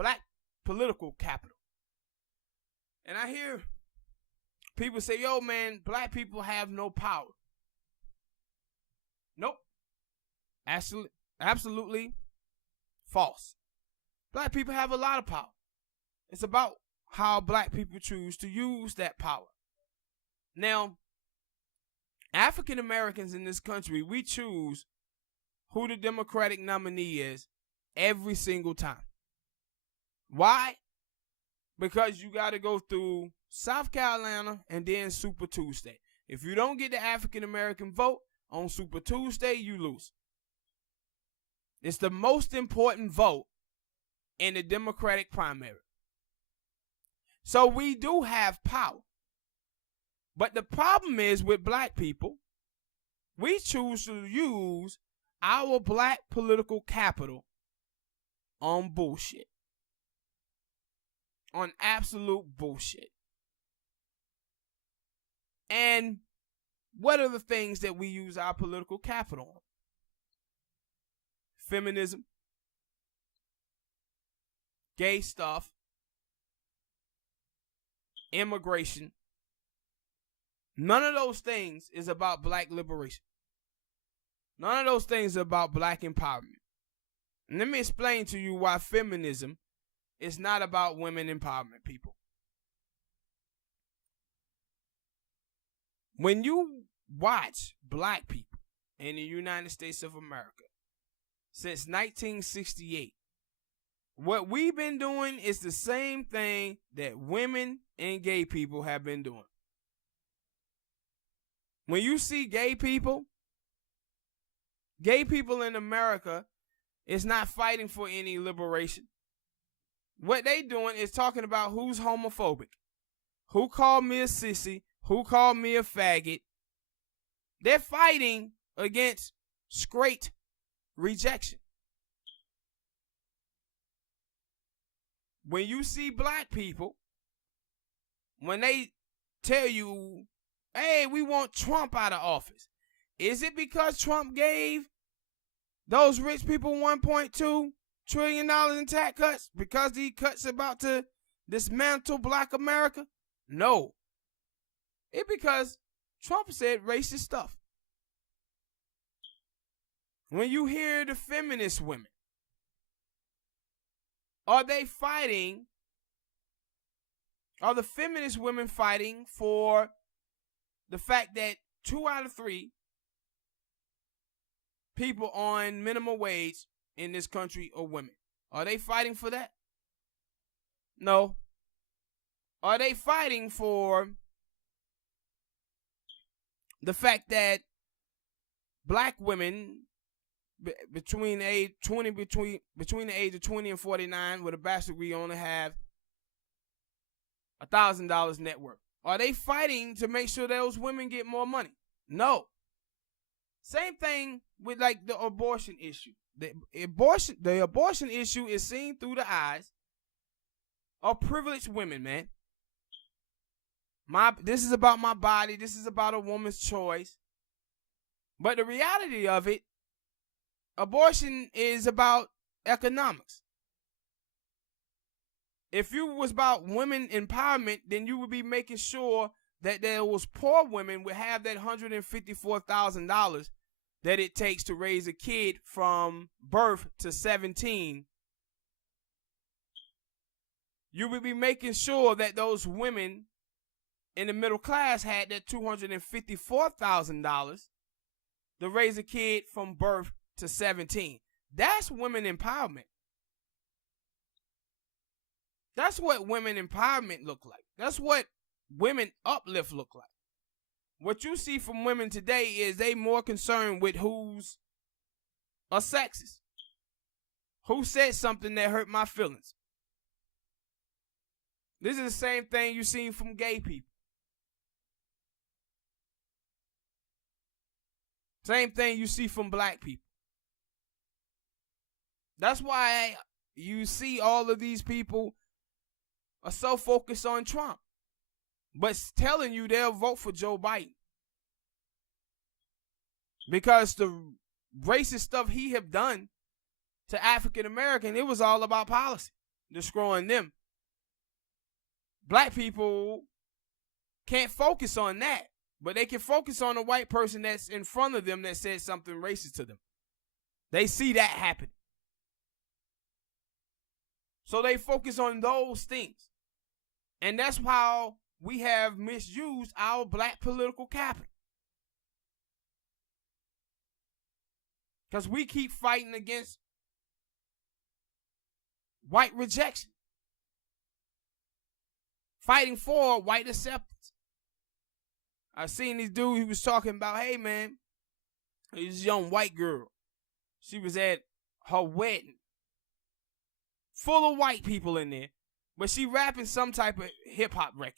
black political capital. And I hear people say, yo, man, black people have no power. Nope. Absolutely false. Black people have a lot of power. It's about how black people choose to use that power. Now, African Americans in this country, we choose who the Democratic nominee is every single time. Why? Because you got to go through South Carolina and then Super Tuesday. If you don't get the African American vote on Super Tuesday, you lose. It's the most important vote in the Democratic primary. So we do have power. But the problem is with black people, we choose to use our black political capital on bullshit. On absolute bullshit. And what are the things that we use our political capital on? Feminism, gay stuff, immigration. None of those things is about black liberation. None of those things are about black empowerment. And let me explain to you why feminism is not about women empowerment, people. When you watch black people in the United States of America since 1968, what we've been doing is the same thing that women and gay people have been doing. When you see gay people in America is not fighting for any liberation. What they doing is talking about who's homophobic, who called me a sissy, who called me a faggot. They're fighting against straight rejection. When you see black people, when they tell you, hey, we want Trump out of office, is it because Trump gave those rich people $1.2 trillion in tax cuts because these cuts about to dismantle black America? No. It's because Trump said racist stuff. When you hear the feminist women, are they fighting? Are the feminist women fighting for the fact that 2 out of 3 people on minimum wage in this country are women? Are they fighting for that? No. Are they fighting for the fact that black women between the age of 20 and 49 with a bachelor's degree only have $1,000 net worth? Are they fighting to make sure those women get more money? No. Same thing with like the abortion issue. The abortion issue is seen through the eyes of privileged women, man. This is about my body. This is about a woman's choice. But the reality of it, abortion is about economics. If you was about women empowerment, then you would be making sure that there was poor women would have that $154,000 that it takes to raise a kid from birth to 17. You would be making sure that those women in the middle class had that $254,000 to raise a kid from birth to 17. That's women empowerment. That's what women empowerment look like. That's what women uplift look like. What you see from women today is they more concerned with who's a sexist. Who said something that hurt my feelings? This is the same thing you see from gay people. Same thing you see from black people. That's why you see all of these people are so focused on Trump, but telling you they'll vote for Joe Biden. Because the racist stuff he have done to African American, it was all about policy. destroying them. Black people can't focus on that, but they can focus on a white person that's in front of them that said something racist to them. They see that happen. So they focus on those things. And that's how we have misused our black political capital. Because we keep fighting against white rejection. Fighting for white acceptance. I seen this dude, he was talking about, hey man, this young white girl. She was at her wedding. Full of white people in there. But she rapping some type of hip hop record.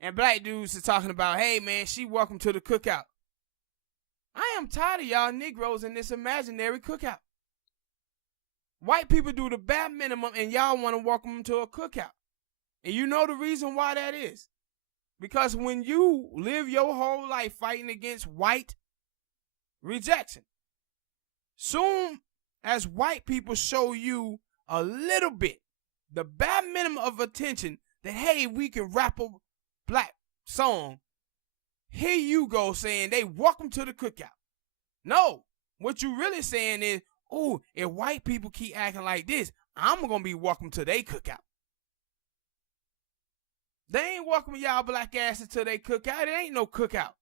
And black dudes are talking about, hey man, she welcome to the cookout. I am tired of y'all Negroes in this imaginary cookout. White people do the bare minimum and y'all want to welcome them to a cookout. And you know the reason why that is. Because when you live your whole life fighting against white rejection, soon as white people show you a little bit, the bare minimum of attention that, hey, we can rap a black song, here you go saying they welcome to the cookout. No, what you really saying is, oh, if white people keep acting like this, I'm going to be welcome to their cookout. They ain't welcoming y'all black asses to their cookout. It ain't no cookout.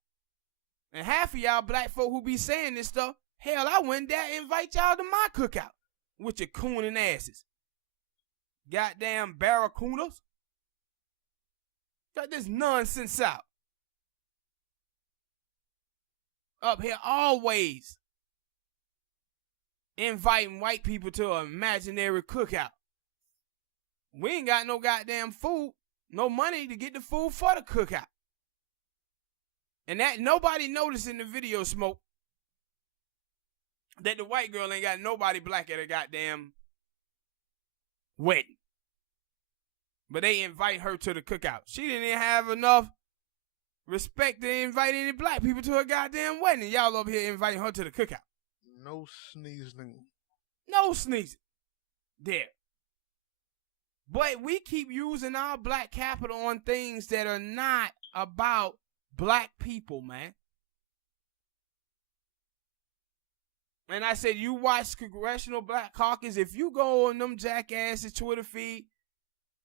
And half of y'all black folk who be saying this stuff, hell, I wouldn't dare invite y'all to my cookout with your cooning asses. Goddamn barracudas. Got this nonsense out. Up here always inviting white people to an imaginary cookout. We ain't got no goddamn food, no money to get the food for the cookout. And that nobody noticed in the video, Smoke, that the white girl ain't got nobody black at her goddamn wedding. But they invite her to the cookout. She didn't even have enough respect to invite any black people to her goddamn wedding. Y'all over here inviting her to the cookout. No sneezing. No sneezing. There. But we keep using our black capital on things that are not about black people, man. And I said, you watch Congressional Black Caucus, if you go on them jackasses Twitter feed,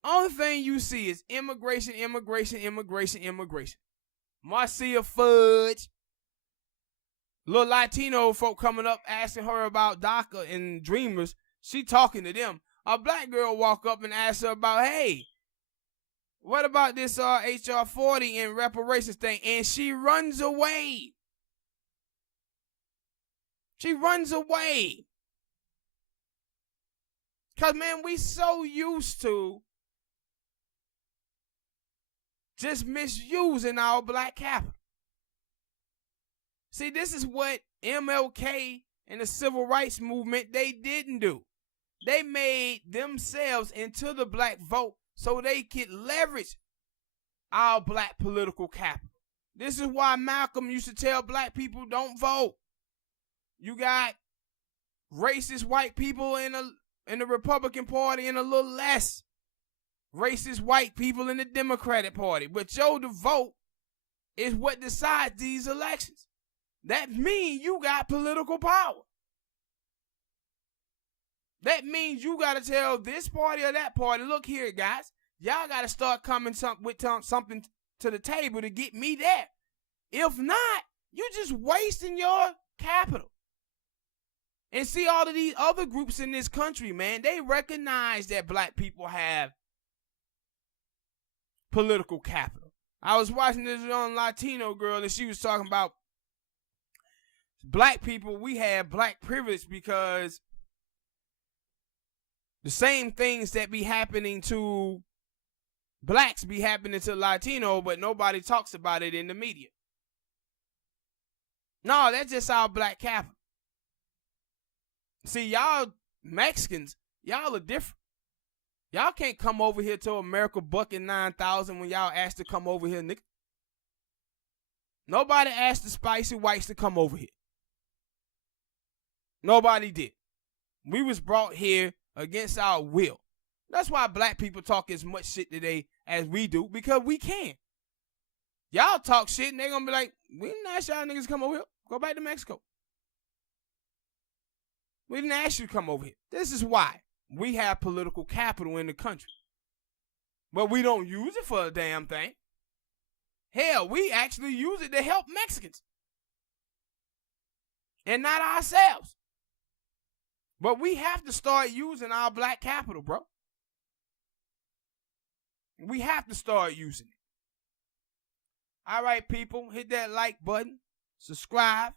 only thing you see is immigration, immigration, immigration, immigration. Marcia Fudge. Little Latino folk coming up asking her about DACA and Dreamers. She talking to them. A black girl walk up and ask her about, hey, what about this HR 40 and reparations thing? And she runs away. She runs away. Because, man, we so used to just misusing our black capital. See, this is what MLK and the civil rights movement, they didn't do. They made themselves into the black vote so they could leverage our black political capital. This is why Malcolm used to tell black people, don't vote. You got racist white people in the Republican Party and a little less racist white people in the Democratic Party. But the vote is what decides these elections. That means you got political power. That means you got to tell this party or that party, look here, guys, y'all got to start coming with something to the table to get me there. If not, you're just wasting your capital. And see all of these other groups in this country, man, they recognize that black people have political capital. I was watching this young Latino girl and she was talking about black people, we have black privilege because the same things that be happening to blacks be happening to Latino, but nobody talks about it in the media. No, that's just our black capital. See, y'all Mexicans, y'all are different. Y'all can't come over here to America bucking 9,000 when y'all asked to come over here, nigga. Nobody asked the spicy whites to come over here. Nobody did. We was brought here against our will. That's why black people talk as much shit today as we do, because we can. Y'all talk shit and they gonna be like, we didn't ask y'all niggas to come over here. Go back to Mexico. We didn't ask you to come over here. This is why we have political capital in the country. But we don't use it for a damn thing. Hell, we actually use it to help Mexicans. And not ourselves. But we have to start using our black capital, bro. We have to start using it. All right, people, hit that like button, subscribe,